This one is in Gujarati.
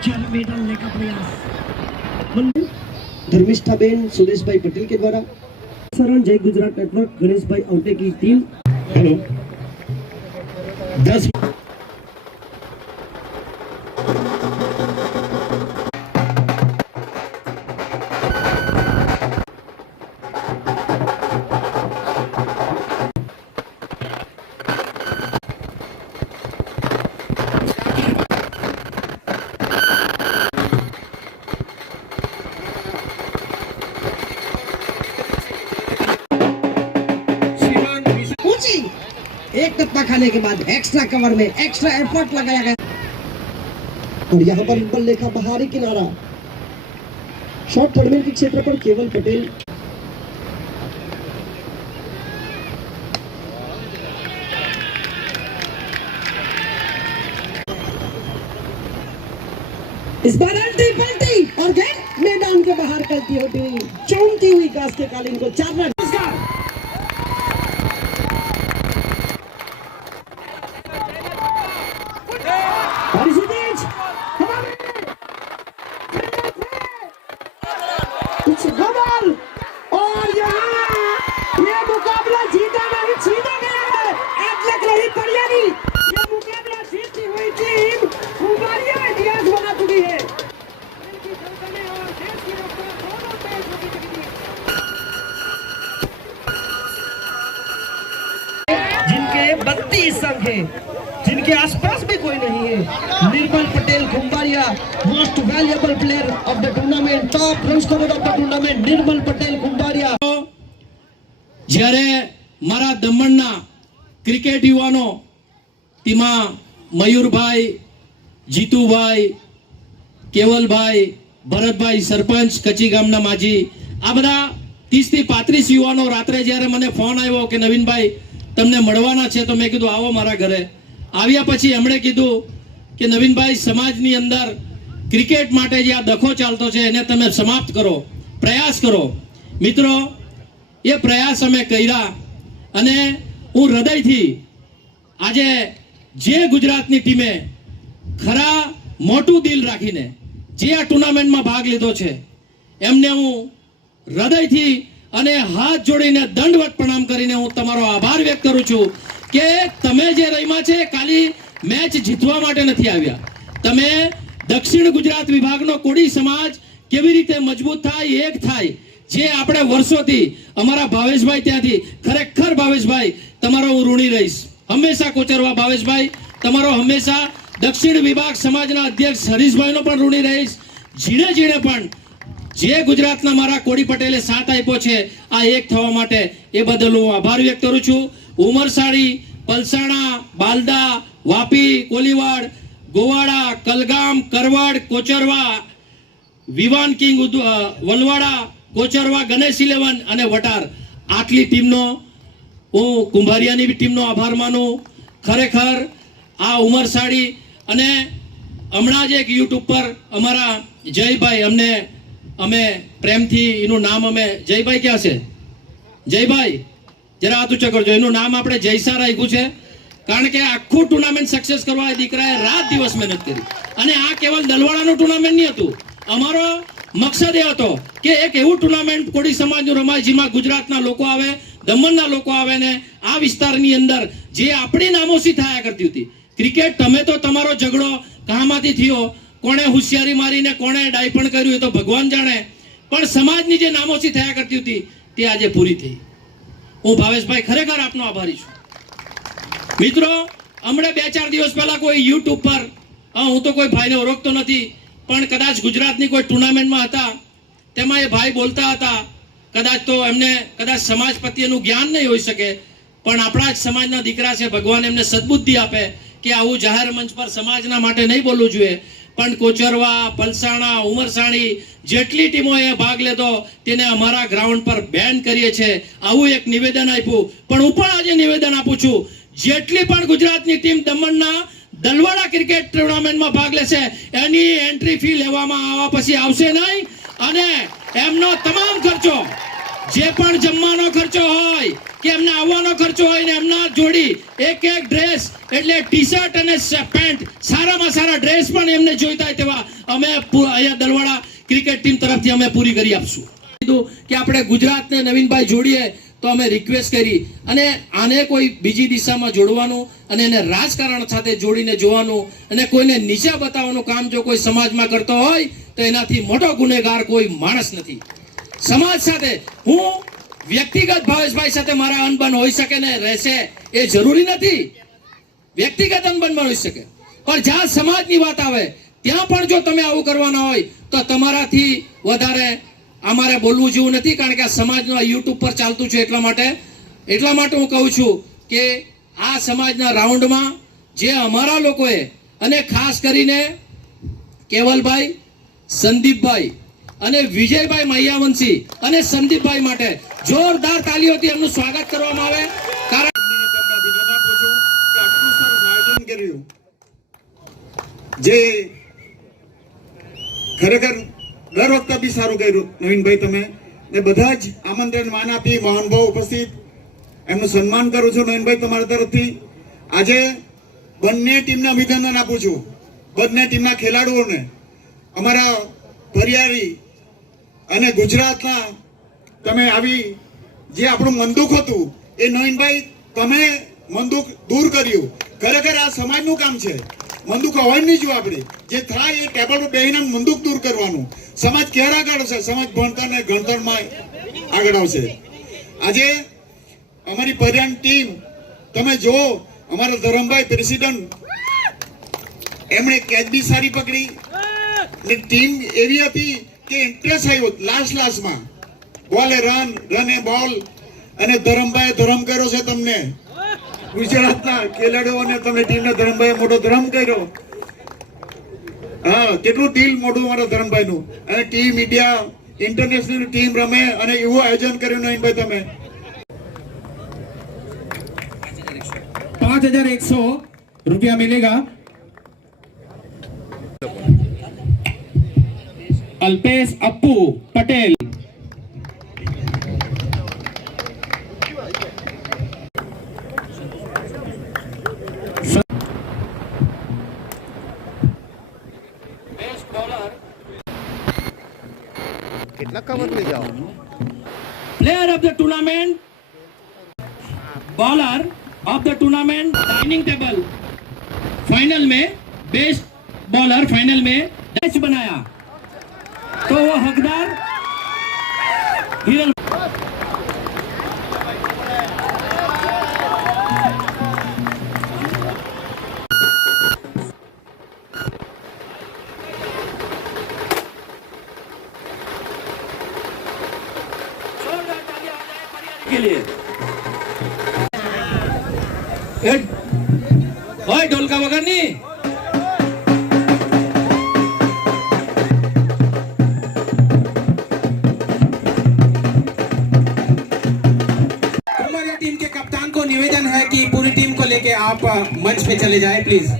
मेडल लेने का प्रयास धर्मिष्ठाबेन सुरेशभाई पटेल के द्वारा शरण जय गुजरात नेटवर्क गणेश भाई औटे की टीम। हेलो 10 एक टप्पा खाने के बाद एक्स्ट्रा कवर में एक्स्ट्रा एफर्ट लगाया गया और यहाँ पर बल्ले का बाहरी किनारा शॉर्ट टूर्नामेंट के क्षेत्र पर केवल पटेल इस बार अल्टी पलटी और गेंद मैदान के बाहर करती हुई चौंकती हुई घास के कालीन को 4 रन। और यहाँ ये मुकाबला जीता नहीं छीना गया है। एथलेट रोहित परियानी ये मुकाबला जीतती हुई टीम कुमारिया इतिहास बना चुकी है। जिनके 32 अंक हैं, जिनके आसपास भी कोई नहीं है, Nirmal Patel Kumbhariya most valuable player of the tournament, top run scorer of the tournament Nirmal Patel Kumbhariya. જ્યારે મારા દમણના ક્રિકેટ યુવાનો તેમાં મયુરભાઈ, જીતુભાઈ, કેવલભાઈ, ભરતભાઈ સરપંચ, કચ્છી ગામના માજી, આ બધા 30 થી 35 યુવાનો રાત્રે જ્યારે મને ફોન આવ્યો કે નવીનભાઈ તમને મળવાના છે, તો મેં કીધું આવો મારા ઘરે। આવ્યા પછી એમણે કીધું કે નવીનભાઈ સમાજની અંદર ક્રિકેટ માટે જે આ દખો ચાલતો છે એને તમે સમાપ્ત કરો, પ્રયાસ કરો। મિત્રો એ પ્રયાસ અમે કર્યા અને હું હૃદયથી આજે જે ગુજરાતની ટીમે ખરા મોટું દિલ રાખીને જે આ ટુર્નામેન્ટમાં ભાગ લીધો છે એમને હું હૃદયથી અને હાથ જોડીને દંડવત પ્રણામ કરીને હું તમારો આભાર વ્યક્ત કરું છું કે તમે જે રમ્યા છે ખાલી મેચ જીતવા માટે નથી આવ્યા, તમે દક્ષિણ ગુજરાત વિભાગનો કોળી સમાજ કેવી રીતે મજબૂત થાય, એક થાય, જે આપણે વર્ષોથી અમારા ભાવેશભાઈ ત્યાંથી, ખરેખર ભાવેશભાઈ તમારો હું ઋણી રહીશ હંમેશા। કોચરવા ભાવેશભાઈ તમારો હંમેશા, દક્ષિણ વિભાગ સમાજના અધ્યક્ષ હરીશભાઈનો પણ ઋણી રહીશ। ઝીણે ઝીણે પણ જે ગુજરાતના મારા કોળી પટેલે સાથ આપ્યો છે આ એક થવા માટે, એ બદલ હું આભાર વ્યક્ત કરું છું। ઉમરસાડી, પલસાણા, બાલદા, વાપી, કોલીવાડ, ગોવાડા, કલગામ, કરવડ, કોચરવા, વિવાન કિંગ, વલવાડા, કોચરવા, ગણેશ 11 અને વટાર, આટલી ટીમનો હું કુંભારિયાની ટીમનો આભાર માનું। ખરેખર આ ઉમરસાડી અને હમણાં જ એક યુટ્યુબ પર અમારા જયભાઈ અમે પ્રેમથી એનું નામ અમે જયભાઈ ક્યાં છે? જયભાઈ જરા હાથ ઊંચો કરજો, એનું નામ આપણે જયસા રાખ્યું છે કારણ કે આખું ટુર્નામેન્ટ સક્સેસ કરવા દીકરાએ રાત દિવસ મહેનત કરી અને આ કેવલ દલવાડાનું ટુર્નામેન્ટ નહીં હતું, અમારો મકસદ એ હતો કે એક એવું ટુર્નામેન્ટ કોળી સમાજનું રમાય જેમાં ગુજરાતના લોકો આવે, દમણના લોકો આવે ને આ વિસ્તારની અંદર જે આપણી નામોશી થયા કરતી હતી। ક્રિકેટ તમે તો તમારો ઝઘડો કહામાંથી થયો, કોણે હોશિયારી મારીને કોણે ડાયપણ કર્યું એ તો ભગવાન જાણે, પણ સમાજની જે નામોશી થયા કરતી હતી તે આજે પૂરી થઈ। હું ભાવેશભાઈ ખરેખર આપનો આભારી છું। મિત્રો હમણાં 2-4 દિવસ પહેલા કોઈ યુટ્યુબ પર, હું તો કોઈ ભાઈને ઓળખતો નથી પણ કદાચ ગુજરાતની કોઈ ટુર્નામેન્ટમાં હતા, તેમાં એ ભાઈ બોલતા હતા, કદાચ તો એમને કદાચ સમાજ પ્રત્યેનું જ્ઞાન નહીં હોઈ શકે પણ આપણા જ સમાજના દીકરા છે, ભગવાન એમને સદબુદ્ધિ આપે કે આવું જાહેર મંચ પર સમાજના માટે નહીં બોલવું જોઈએ, પણ કોચરવા, પલસાણા, ઉમરસાણી જેટલી ટીમોએ ભાગ લીધો તેને અમારા ગ્રાઉન્ડ પર બેન કરીએ છીએ, આવું એક નિવેદન આપ્યું। પણ હું પણ આજે નિવેદન આપું છું, જેટલી પણ ગુજરાતની ટીમ દમણના દલવાડા ક્રિકેટ ટુર્નામેન્ટમાં ભાગ લેશે એની એન્ટ્રી ફી લેવામાં આવવા પછી આવશે નહીં અને એમનો તમામ ખર્ચો, જે પણ જમવાનો ખર્ચો હોય, કે એમને આવવાનો ખર્ચો હોય ને એમના જોડી એક ડ્રેસ એટલે ટી શર્ટ અને પેન્ટ સારામાં સારા ડ્રેસ પણ એમને જોઈતા હોય તેવા અમે અહીંયા દલવાડા ક્રિકેટ ટીમ તરફથી અમે પૂરી કરી આપશું. કીધું કે આપણે ગુજરાતને નવીનભાઈ જોડીએ તો અમે રિક્વેસ્ટ કરી અને આને કોઈ બીજી દિશામાં જોડવાનું અને એને રાજકારણ સાથે જોડીને જોવાનું અને કોઈને નીચા બતાવવાનું કામ જો કોઈ સમાજમાં કરતો હોય તો એનાથી મોટો ગુનેગાર કોઈ માણસ નથી. સમાજ સાથે હું વ્યક્તિગત ભાવેશભાઈ સાથે મારા અનબન હોઈ શકે ને રહેશે એ જરૂરી નથી. વ્યક્તિગત અનબન હોઈ શકે પણ જ્યાં સમાજની વાત આવે ત્યાં પણ જો તમે આવું કરવાના હોય તો તમારાથી વધારે અમારે બોલવું જેવું નથી. કારણ કે આ સમાજનું આ યુટ્યુબ પર ચાલતું છે એટલા માટે હું કહું છું કે આ સમાજના રાઉન્ડમાં જે અમારા લોકોએ અને ખાસ કરીને કેવલભાઈ, સંદીપભાઈ અને વિજયભાઈ મૈયાવંશી અને સંદીપભાઈ માટે જોરદાર તાલીઓથી એમનું સ્વાગત કરવામાં આવે. કારણ જે ખરેખર દર વખતે બી સારું કર્યું નવીનભાઈ તમે ને બધા જ આમંત્રણ માન આપી મહાનુભાવ ઉપસ્થિત એમનું સન્માન કરું છું નવીનભાઈ તમારા તરફથી. આજે બંને ટીમને અભિનંદન આપું છું, બંને ટીમના ખેલાડીઓને, અમારા ફરિયાળી અને ગુજરાતના તમે આવી જે આપણું મંદુક હતું એ નવીનભાઈ તમે મંદુક દૂર કર્યું. ખરેખર આ સમાજનું કામ છે. મંદુક અવાજ નહીં જો આપણે જે થાય એ ટેબલ પર બેહીને મંદુક દૂર કરવાનું. સમાજ ક્યારે આગળ આવશે? સમાજ ભણતર ને ગણતરમાં આગળ આવશે. આજે અમારી પર્યાણ ટીમ તમે જો અમારા ધરમભાઈ પ્રેસિડન્ટ એમણે કેચ બી સારી પકડી ને ટીમ એવી હતી કે ઇન્ટરેસ્ટ આવ્યો લાસ્ટમાં બોલે રન એ બોલ અને ધરમભાઈ ધરમ કર્યો છે. તમને ગુજરાતના ખેલાડીઓને તમે ટીમને ધરમભાઈ મોટો ધરમ કર્યો. હા, કેટલું દિલ મોટું મારા ધરમભાઈનું. અને ટીમ ઇન્ડિયા ઇન્ટરનેશનલ ટીમ રમે અને એવું આયોજન કર્યું નવીનભાઈ તમે. 5100 रुपया मिलेगा. अल्पेश अप्पू पटेल. कितना कवर ले जाओ. Player of the tournament, bowler of the tournament, dining table final में बेस्ट बॉलर फाइनल में डैश बनाया तो वो हकदार हिरल. के लिए ओए ढोलका वगैरह नहीं. टीम के कप्तान को निवेदन है कि पूरी टीम को लेके आप मंच पे चले जाएं प्लीज.